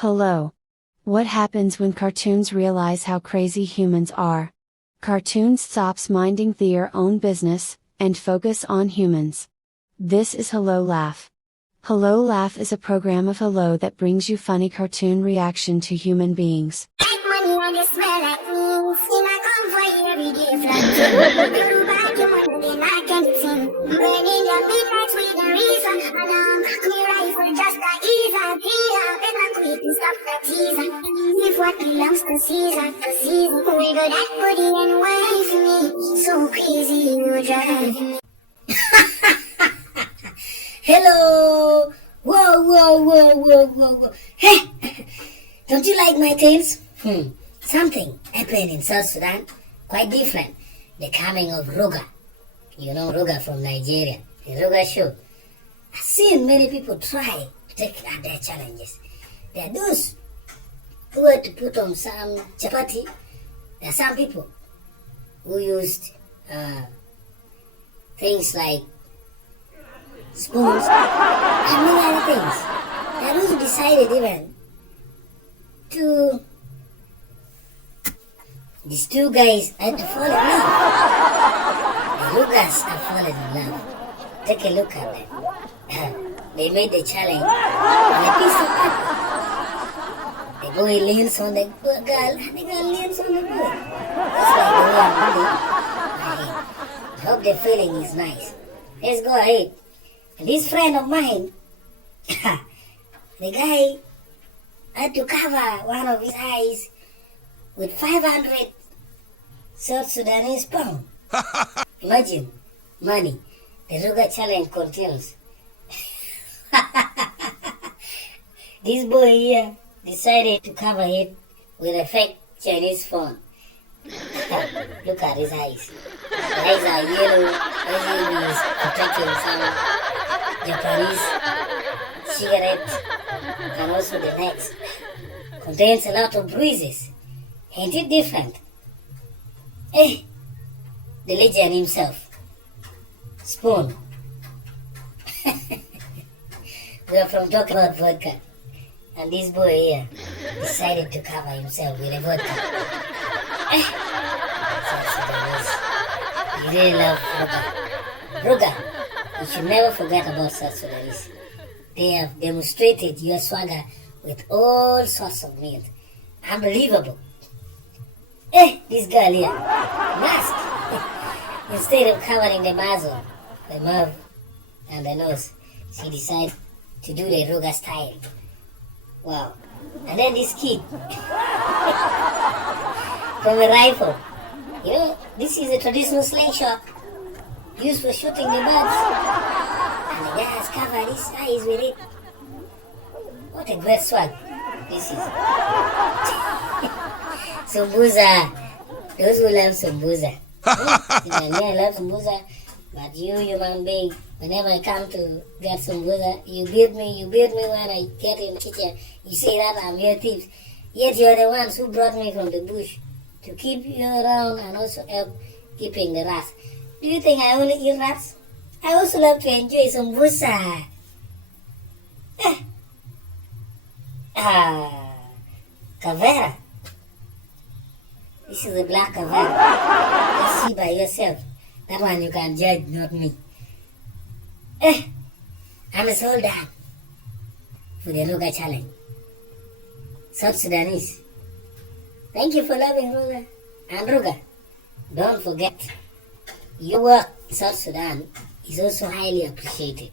Hello. What happens when cartoons realize how crazy humans are? Cartoons stops minding their own business, and focus on humans. This is Hello Laugh. Hello Laugh is a program of Hello that brings you funny cartoon reaction to human beings. Hello! Whoa. Hey! Don't you like my tales? Something happened in South Sudan, quite different. The coming of Roga. You know Roga from Nigeria, the Roga show. I've seen many people try to take out their challenges. There are those who had to put on some chapati. There are some people who used things like spoons and many other things. There are those who decided even to... These two guys had to fall in love. The Rugas have fallen in love. Take a look at them. They made the challenge and a piece of paper. The boy leans on the girl and the girl leans on the boy. That's like the way I'm doing. I hope the feeling is nice. Let's go ahead. And this friend of mine, the guy had to cover one of his eyes with 500 South Sudanese pounds. Imagine, money. The Ruga challenge continues. This boy here decided to cover it with a fake Chinese phone. Look at his eyes. The eyes are yellow, as if he's protecting some Japanese cigarette, and also the next contains a lot of bruises. Ain't it different? The legend himself, Spoon. We are from talking about vodka, and this boy here decided to cover himself with a vodka. South Sudanese, you really love Ruga. You should never forget about South Sudanese. They have demonstrated your swagger with all sorts of means. Unbelievable. This girl here, mask. Instead of covering the muzzle, the mouth, and the nose, she decided to do the Ruga style. Wow. And then this kid, from a rifle. You know, this is a traditional slingshot used for shooting the birds. And the guy has covered his eyes with it. What a great swag this is. Sambusa. Those who love Sambusa. I love Sambusa, but you human being, whenever I come to get Sambusa, you beat me when I get in the kitchen. You say that I'm your thief. Yet you're the ones who brought me from the bush to keep you around and also help keeping the rats. Do you think I only eat rats? I also love to enjoy Sambusa. Kavera. This is a black Kavera. Just see by yourself. That one you can judge, not me. I'm a soldier for the Ruga challenge. South Sudanese, thank you for loving Ruga. And Ruga, don't forget, your work in South Sudan is also highly appreciated.